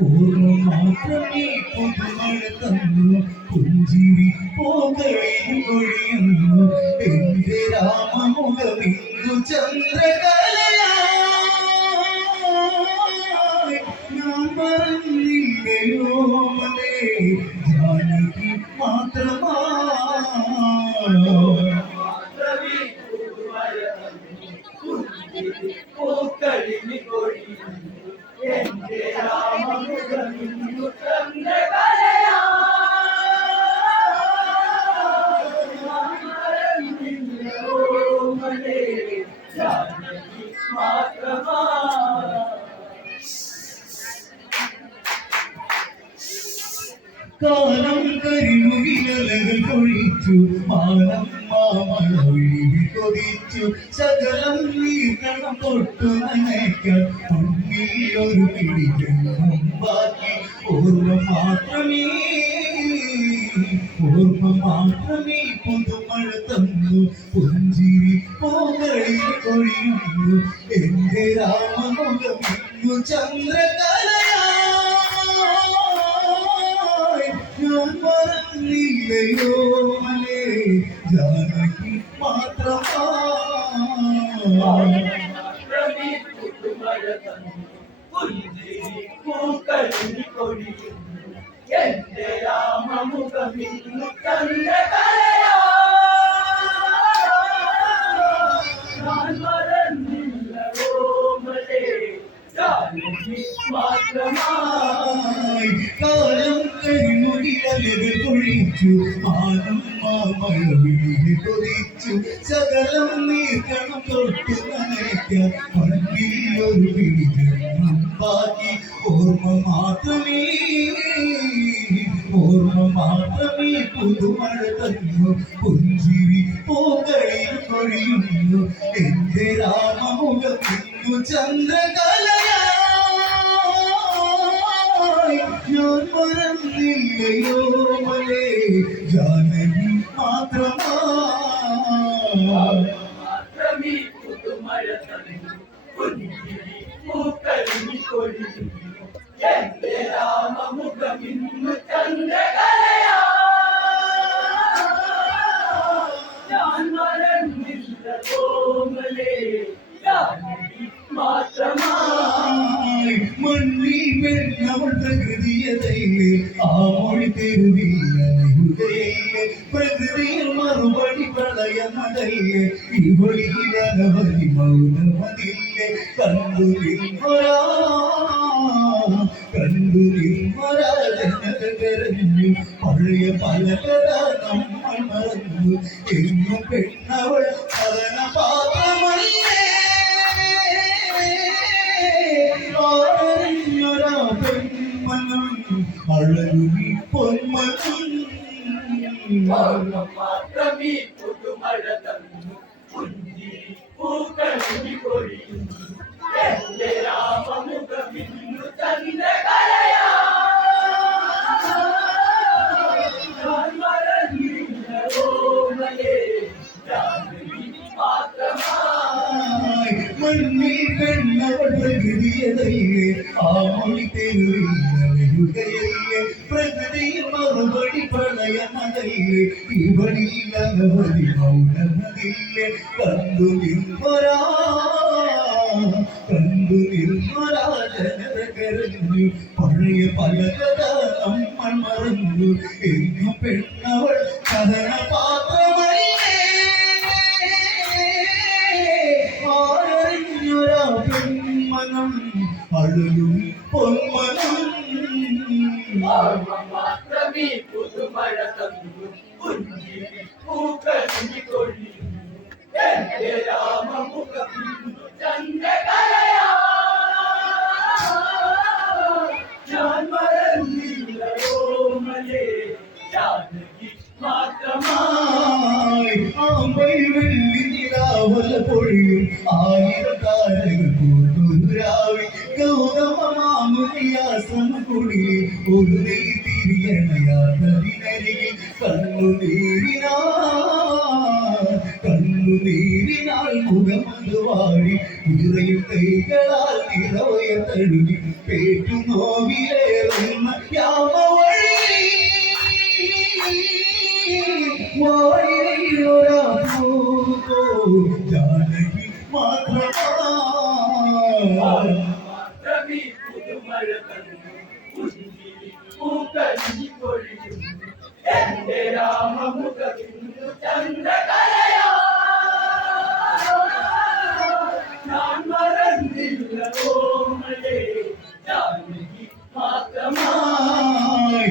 ഓർമ്മ മാത്രമേ പുതുമഴ തന്നു പുഞ്ചിരി പോകയും കൊഴിയുന്നു എന്റെ രാമമുഖമിന്നു ചന്ദ്രകലയായി ഞാൻ പറഞ്ഞില്ലയോ മലേ ജാനകി മാത്രമാ കാലം കരിമുകിലകൾ പൊഴിച്ചു മാനം മാമഴവിഴി കൊതിച്ചു സകലം നീക്കണം തൊട്ടു നനയ്ക്കാൻ മുന്നിലൊരു പിടി ജന്മം ബാക്കി ഓർമ്മ മാത്രമേ പുതുമഴ തന്നു പുഞ്ചിരി പോകളിൽ കൊഴിയുന്നു എന്റെ രാമമുഖമിന്നു ചന്ദ്രകലയായി ഞാൻ മറന്നില്ലയോ മലേ ജാനകി മാത്രമാ എന്റെ രാമമുഖമിന്നു ചന്ദ്രകലയാ ഞാൻ മറന്നില്ലയോ മലേ ജാനകി മാത്രമായി കാലം കരിമൊഴിയലകൾ പൊഴിച്ചു മാനം മാമഴവിഴി കൊതിച്ചു സകലം നീക്കണം തൊട്ടു നനയ്ക്കാൻ മണ്ണിലൊരു പിടി ജന്മം ബാക്കി ഓർമ്മ മാത്രമേ പുതുമഴ തന്നു പുഞ്ചിരി പോകളിൽ കൊഴിയുന്നു എന്റെ രാമമുഖമിന്നു ചന്ദ്രകലയായി ഞാൻ മറന്നില്ലയോ മലേ ജാനകി മാത്രമേ പുതുമഴ തന്നു പുഞ്ചിരി പൂക്കളിൽ കൊഴിയുന്നു എന്റെ രാമമുഖമിന്നു ചന്ദ്രകലയാ ഞാൻ മറന്നില്ലയോ മലേ ജാനകി മാത്രമായി മണ്ണിൽ വെള്ളവൾ പ്രകൃതിയതയിലെ ആ മൊഴി തെരുവില്ലയുകയിലെ പ്രകൃതിയിൽ മറുപടി പ്രളയമതയിലെ ഇവളിൽ അനവധി മൗനമതില്ലേ കണ്ടു നിൽമൊരാ ജനത കരഞ്ഞു പഴയ പല കഥ നമ്മൾ മറന്നു എന്നു പെണ്ണവൾ പതന പാത്രമല്ലേ അഴകുമി പൊന്മനും മാത്രമേ പുതുമഴ തന്നു പുഞ്ചിരി പൂക്കളിൽ കൊഴിയുന്നു എന്റെ രാമമുഖമിന്നു ചന്ദ്രകലയാ ഞാൻ മറന്നില്ലയോ മലേ ജാനകി മാത്രമായി മണ്ണിൽ പെണ്ണവൾ പ്രകൃതിയതയിലെ ആ മൊഴി തെരുവില്ലയുകയിലെ പ്രകൃതിയിൽ മറുപടി പ്രളയമതയിലെ ഇവളിൽ അനവധി മൗനമതില്ലേ കണ്ടു നിൽമൊരാ ജനത കരഞ്ഞു പഴയ പല കഥ നമ്മൾ മറന്നു എന്നു പെണ്ണവൾ കഥന പാത്രമല്ലേ ആരറിഞ്ഞൊരാ പെൺമനം അഴലും പൊന്മനം മാത്രമേ പുതുമഴ തന്നു പുഞ്ചിരി പൂക്കളിൽ കൊഴിയുന്നു എന്റെ രാമമുഖമിന്നു ചന്ദ്രകലയാ ഞാൻ മറന്നില്ലയോ മലേ ജാനകി മാത്രമായി ആമ്പൈ വെള്ളി നിലാവല പൊഴിയും ആയിരം താരകൾ പൂത്തൊരു രാവിൽ ഗൗതമമാമുനിയാസം കുടിയിൽ ഒരു നെയ്തിരിയണയാതരികരികിൽ കണ്ണുനീരിനാ കണ്ണുനീരിനാൽ മുഖമത് വാടി നിറയും കൈകളാൽ നിറവയ തഴുകി പേറ്റു നോവിലേറുന്ന യാമവഴി വായിലൊരാ ജാനകി മാത്രമാ മാത്രമീ പുതുമഴ തന്നു പുഞ്ചിരി പൂക്കളിഞ്ഞി കൊഴിയും എന്റെ രാമമുഖമിന്നു ചന്ദ്രകലയാ ഞാൻ മറന്നില്ല ഓമലേ ജാനകി മാത്രമായി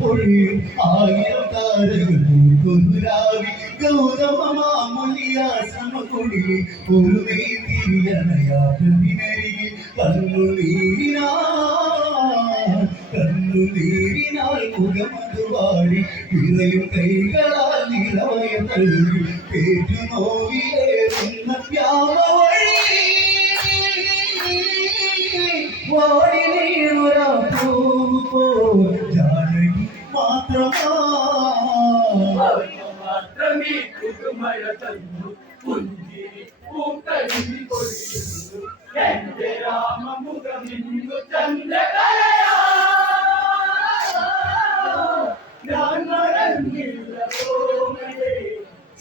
പൊഴിയും ആയിരം താരകൾ പൂക്കൊരുരാവി ഗൗതമമാമുനിയാശ്രമക്കൊടി ഒരു നീതിരിയണയാറിനരികെ കണ്ണുനീരിനാൽ മുഖമത് വാടി ഇറയും കൈകളാൽ നിറവയ തഴുകി പേറ്റു നോവിലേറുന്ന വ്യാമവഴി വാടി വീണൊരാ ജാനകി മാത്രമേ പുതുമഴ തന്നു പുഞ്ചിരി പൂക്കളിഞ്ഞി കൊഴിയുന്നു എന്റെ രാമമുഖമിന്നു ചന്ദ്രകലയാ ഞാൻ മറന്നില്ല ഓമലേ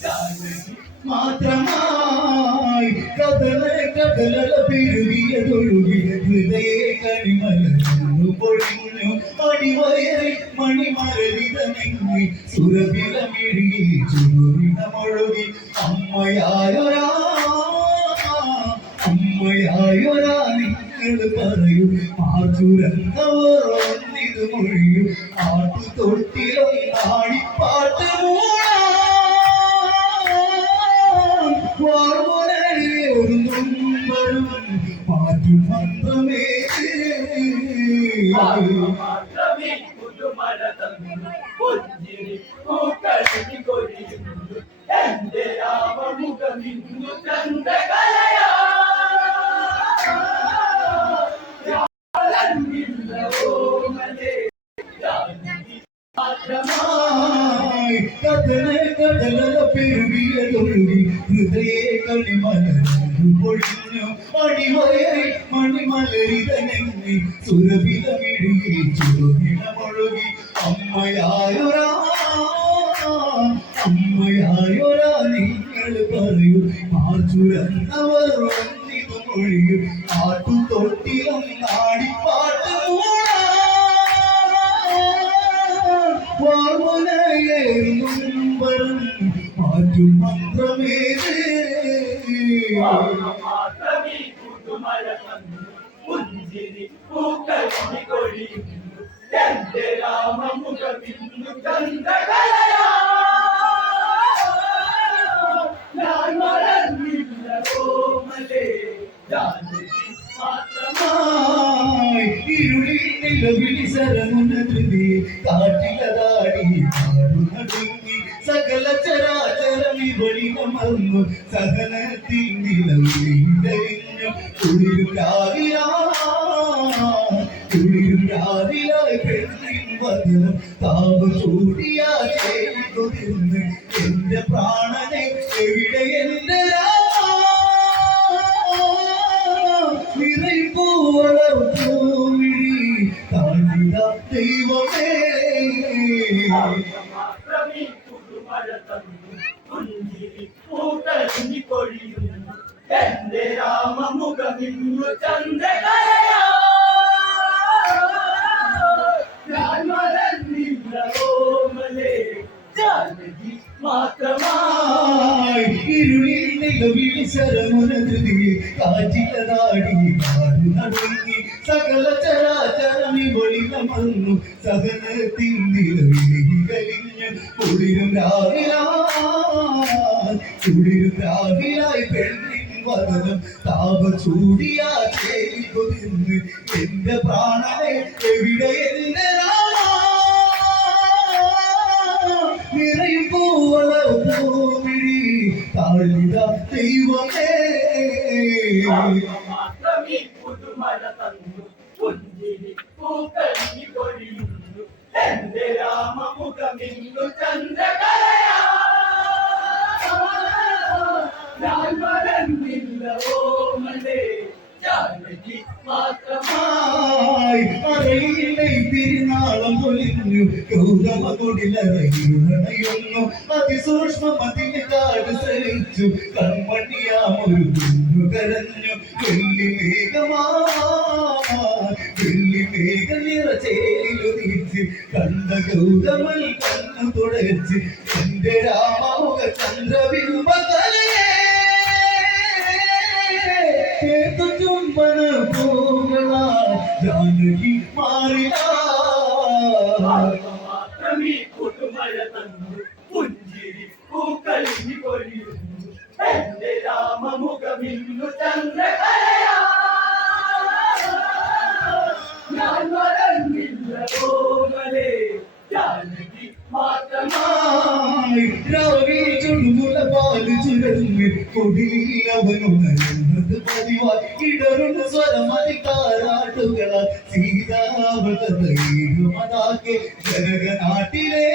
ജാനകി മാത്രമായി കടല പെരുകിയതൊഴുകി ഹൃദയ കണിമലു പൊഴിഞ്ഞു അടിവയറിൽ മണിമരവിതമെങ്ങി സുരവിലമിഴുകി ചുരുവിടമൊഴുകി അമ്മയായൊരാ നിങ്ങൾ പറയൂ ആചുരന്നവർ ഒന്നിതു മൊഴിയൂ ആട്ടുതൊട്ടിലൊന്നാടി പാട്ട് ഒരു നൊമ്പരും മാറ്റും മന്ത്രമേ മാത്രമേ പുതുമഴ തന്നു പുഞ്ചിരി പൂക്കളിഞ്ഞി കൊഴിയുന്നു എന്റെ രാമമുഖമിന്നു ചന്ദ്രകലയാ മറന്നില്ല ഓമലേ ജാനകി മാത്രമായി കടല പെരുകിയതൊഴുകി ഹൃദയ കണിമലു പൊഴിഞ്ഞു അടിവയറിൽ മണിമലരിതനെങ്ങി സുരഭിതമിഴുകി ചുരുവിടമൊഴുകി അമ്മയായൊരാ നിങ്ങൾ പറയൂ ആചുരന്നവർ ഒന്നിതു മൊഴിയൂ ആട്ടുതൊട്ടിലൊന്നാടി പാട്ട് മാറ്റും മന്ത്രമേ മാത്രമേ പുതുമഴ തന്നു പുഞ്ചിരി പൂക്കളിഞ്ഞി കൊഴിയുന്നു എന്റെ രാമമുഖമിന്നു ചന്ദ്രകലയാ ഞാൻ മറന്നില്ല ഓമലേ ജാനകി മാത്രമായി ഇരുളിൽ നിലവിളി ശരമുനൃതി കാട്ടിലതാടി പാടുനടുങ്ങി സകല ചരാചരം ഇവളിമർന്നു സഹനത്തിൽ നിലവിളിഞ്ഞു കുളിരും രാവിലായി പെണ്ണിൻ വചനം താപ ചൂടിയാ ചെയ്തുതിർന്ന് എന്റെ പ്രാണനെ എവിടെ എന്റെ ദൈവമേ മാത്രമേ പുതുമഴ തന്നു പുഞ്ചിരി പൂക്കളിഞ്ഞി കൊഴിയുന്നു എന്റെ രാമമുഖമിന്നു ചന്ദ്രകലയാ ഞാൻ മറന്നില്ല ഓമലേ ജാനകി മാത്രമായി ഇരുളിൽ നിലവിളി ശരമുനൃതി കാറ്റിലതാടി പാടുനടുങ്ങി സകല ചരാചരം ഇവളിമർന്നു സഹനത്തിൽ നിലവിളി കഴിഞ്ഞ് കുളിരും രാവിലായി പെണ്ണിൻ വദനം താപ ചൂടിയാ ചെയ്തുതിർന്ന് എന്റെ പ്രാണനെ എവിടെ എന്റെ നിറയും പൂവളൂമിഴി താഴ്ന്നിത ദൈവമേ മാത്രമേ പുതുമഴ തന്നു പുഞ്ചിരി പൂക്കളിഞ്ഞി കൊഴിയുന്നു എന്റെ രാമമുഖമിന്നു ചന്ദ്രകലയാ ായി അറിയില്ലേ തിരുനാളം പൊലിഞ്ഞു ഗൗതമ കൊടിലറയുന്നു അതിസൂക്ഷ്മം അതിന് കാട് ശ്രമിച്ചു കൺമണിയാമൊരു കുഞ്ഞു കരഞ്ഞു വെള്ളി മേഘ നിറചേലുതിച്ച് കണ്ട ഗൗതമൽ കണ്ണു തുടച്ച് എന്റെ രാമമുഖ ചന്ദ്രബിംബ കലയേ ചുംബന പൂകള ജാനകി മാറിയ മാത്രമീ പുതുമഴ തന്നു പുഞ്ചിരി പൂക്കളിനി പൊഴിയുന്നു എന്റെ രാമമുഖമിന്നു ചന്ദ്രകലയാ ഞാൻ മറന്നില്ല ഓമലേ ജാനകി മാത്രമായി രാവിൽ ചുടുമുല പാല് ചുരന്ന് കൊടിയിലവനുണരുന്നത് പതിവായി ഇടറുന്ന സ്വരമതിക്കാരാട്ടുകള സീതാവതീരുമതാക്കെ ജനകനാട്ടിലെ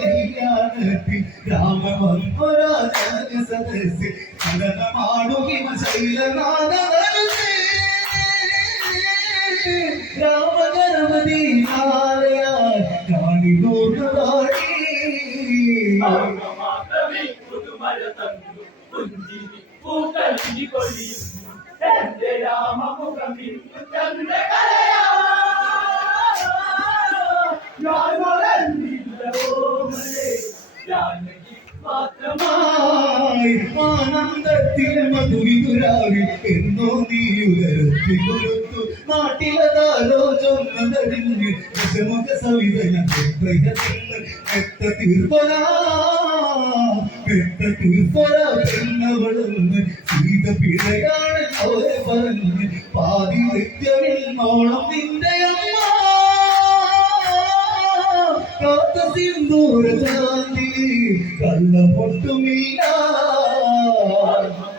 കല്യാണത്തിൽ രാമവൻപരാജന സദസ് നടനമാടുകിമ ശൈലനാഥനസ് രാമഗണപതി ആലയാൽ കാണിനോർന്നതാടി മാത്രമേ പുതുമഴ തന്നു പുഞ്ചിരി പൂക്കളിനി പൊഴിയുന്നു എന്റെ രാമമുഖമിന്നു ചന്ദ്രകലയാ ഞാൻ മറന്നില്ല ഓമലേ ജാനകി മാത്രമായി ആനന്ദത്തിലെ മധുവിതുരാവിൽ എന്നോ നീ ഉദരത്തിൽ കൊടുത്തു നാട്ടിലതാരോ ചൊന്നതറിഞ്ഞ് ദശമുഖ സവിത ഞാൻ എത്ത തീർപ്പൊരാ പെണ്ണവളെന്ന് സീത പിഴയാണ് അവരെ പറഞ്ഞ് പാതി നൃത്യമിൽ മോളം നിന്റെ അമ്മ കാത്ത സിന്ദൂര ചാന്തി കള്ള പൊട്ടുമില്ല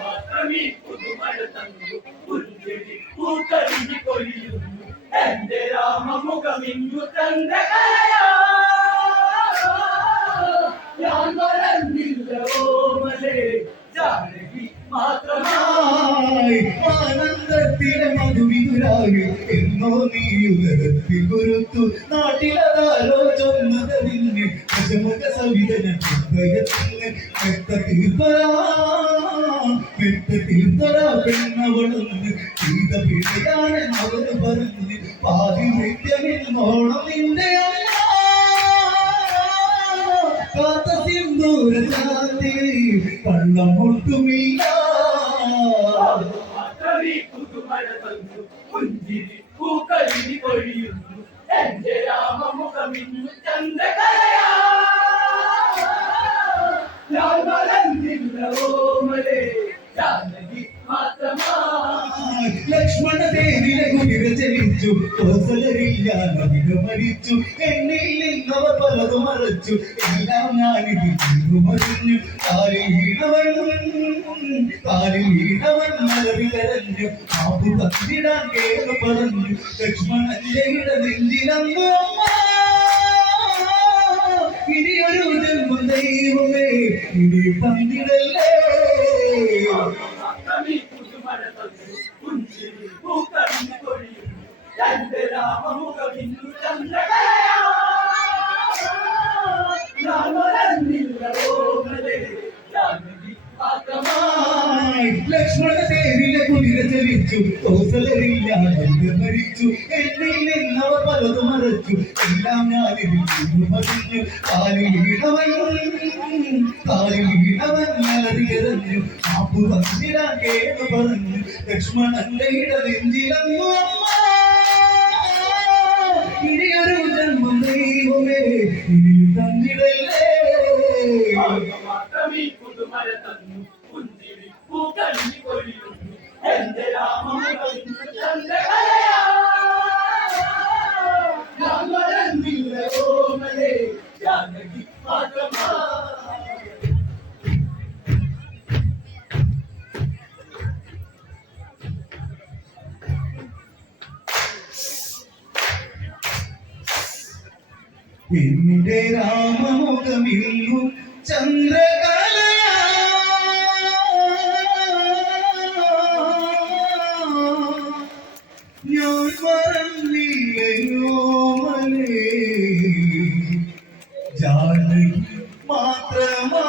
മാത്രമീ പുതുമഴ തന്നു പുഞ്ചിരി പൂക്കളിനി പൊഴിയുന്നു എന്റെ രാമമുഖമിന്നു ചന്ദ്രകലയാ ഞാൻ മറന്നില്ല ഓമലേ ജാനകി മാത്രമായി ആനന്ദത്തിലെ മധുവിതുരാവിൽ എന്നോ നീ ഉദരത്തിൽ കുരുത്തു നാട്ടിലതാരോ ചൊന്നതറിഞ്ഞ് ദശമുഖ സവിതന ഹൃദയത്തിന് പെട്ട തീർത്തരാ പെണ്ണവളൊന്ന് സീത പിഴയാണ് അവര് പറഞ്ഞ് പാതി നൃത്യമിൽ നോണം നിന്റെ അമ്മ കാത്ത സിന്ദൂര ചാന്തി കള്ളം ഒട്ടുമില്ല മാത്രമീ പുതുമഴ തന്നു പുഞ്ചിരി പൂക്കളിനി പൊഴിയുന്നു എന്റെ രാമമുഖമിന്നു ചന്ദ്രകലയാ ഞാൻ മറന്നില്ല ഓമലേ ജാനകി മാത്രമായി ലക്ഷ്മണ ദേവിലെ കുതിര ചലിച്ചു കോസലരില്ലാതെ മരിച്ചു എന്നിൽ നിന്നവർ പലതും മറച്ചു എല്ലാം ഞാനിതിൽ മറിഞ്ഞു കാലിൽ വീണവൻ മലറി കരഞ്ഞു ആപു തന്നിടാൻ കേളു പറഞ്ഞു ലക്ഷ്മണന്റെ ഇട നെഞ്ചിലങ്ങു അമ്മ ഇനിയൊരു ജന്മം ദൈവമേ ഇനി തന്നിടല്ലേ മാത്രമീ പുതുമഴ തന്നു പുഞ്ചിരി പൂക്കളിനി പൊഴിയുന്നു എന്റെ രാമമുഖമിന്നു ചന്ദ്രകലയാ ഞാൻ മറന്നില്ല ഓമലേ ജാനകി മാത്രമായി ലക്ഷ്മണ ദേവിലെ കുതിര ചലിച്ചു കോസലരില്ലാതെ മരിച്ചു എന്നിൽ നിന്നവർ പലതും മറച്ചു എല്ലാം ഞാനിതിൽ മറിഞ്ഞു കാലിൽ വീണവൻ മലറിയെറിഞ്ഞു ആപ്പു തന്നിടാൻ കേട്ടു പറഞ്ഞു ലക്ഷ്മണന്റെ ഇട നെഞ്ചിലങ്ങു അമ്മ ഇനിയൊരു ജന്മം ദൈവമേ ഇനിയും തന്നിടല്ലേ മാത്രമീ പുതുമഴ തന്നു പുഞ്ചിരി പൂക്കളിനി പൊഴിയുന്നു എന്റെ രാമമുഖമിന്നു ചന്ദ്രകലയാ ഞാൻ മറന്നില്ല ഓമലേ ജാനകി മാത്രമായി എന്റെ രാമമുഖമില്ലു ചന്ദ്രകല മറന്നില്ലയോ മലേ ജാനകി മാത്രമാ.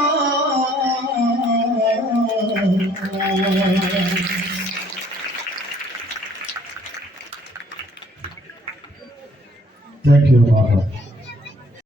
Thank you, Mara.